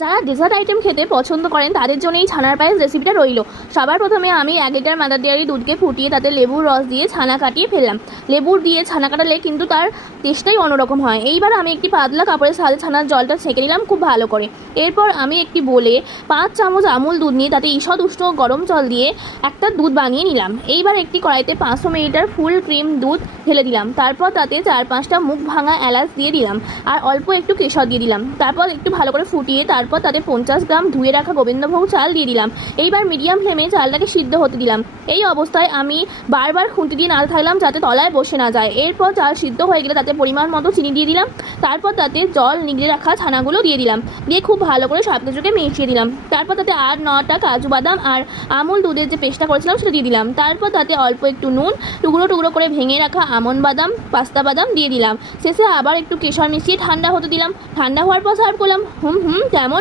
যারা dessert item খেতে পছন্দ করেন তাদের জন্য এই ছানার পায়েস রেসিপিটা রইল। সবার প্রথমে আমি 1 লিটার মাদার ডেয়ারি দুধকে ফুটিয়ে তাতে লেবুর রস দিয়ে ছানা কাটিয়ে ফেললাম। লেবুর দিয়ে ছানা কাটালে কিন্তু তার টেস্টটাই অন্যরকম হয়। এইবার আমি একটি পাতলা কাপড়ের সাহায্যে ছানার জলটা ছেঁকে নিলাম খুব ভালো করে। এরপর আমি একটি বলে 5 চামচ আমুল দুধ নিয়ে তাতে ঈষৎ উষ্ণ গরম জল দিয়ে একটা দুধ বানিয়ে নিলাম। এইবার একটি কড়াইতে 500 মিলিলিটার ফুল ক্রিম দুধ ঢেলে দিলাম। তারপর তাতে 4-5টা মুখ ভাঙা এলাচ দিয়ে দিলাম আর অল্প একটু কেশর দিয়ে দিলাম। তারপর একটু ভালো করে ফুটিয়ে তারপর তাতে 50 গ্রাম ধুয়ে রাখা গোবিন্দভোগ চাল দিয়ে দিলাম। এইবার মিডিয়াম ফ্লেমে চালটাকে সিদ্ধ হতে দিলাম। এই অবস্থায় আমি বারবার খুন্তি দিয়ে নাড়তে থাকলাম যাতে তলায় বসে না যায়। এরপর চাল সিদ্ধ হয়ে গেলে তাতে পরিমাণ মতো চিনি দিয়ে দিলাম। তারপর তাতে জল নিগড়ে রাখা ছানাগুলো দিয়ে দিলাম, দিয়ে খুব ভালো করে সব কিছুকে মিশিয়ে দিলাম। তারপর তাতে 8-9টা কাজু বাদাম আর আমুল দুধের যে পেস্টটা করেছিলাম সেটা দিয়ে দিলাম। তারপর তাতে অল্প একটু নুন, টুকরো টুকরো করে ভেঙে রাখা আমন্ড বাদাম, পাস্তা বাদাম দিয়ে দিলাম। শেষে আবার একটু কেশর মিশিয়ে ঠান্ডা হতে দিলাম। ঠান্ডা হওয়ার পর সার্ভ করলাম। কেমন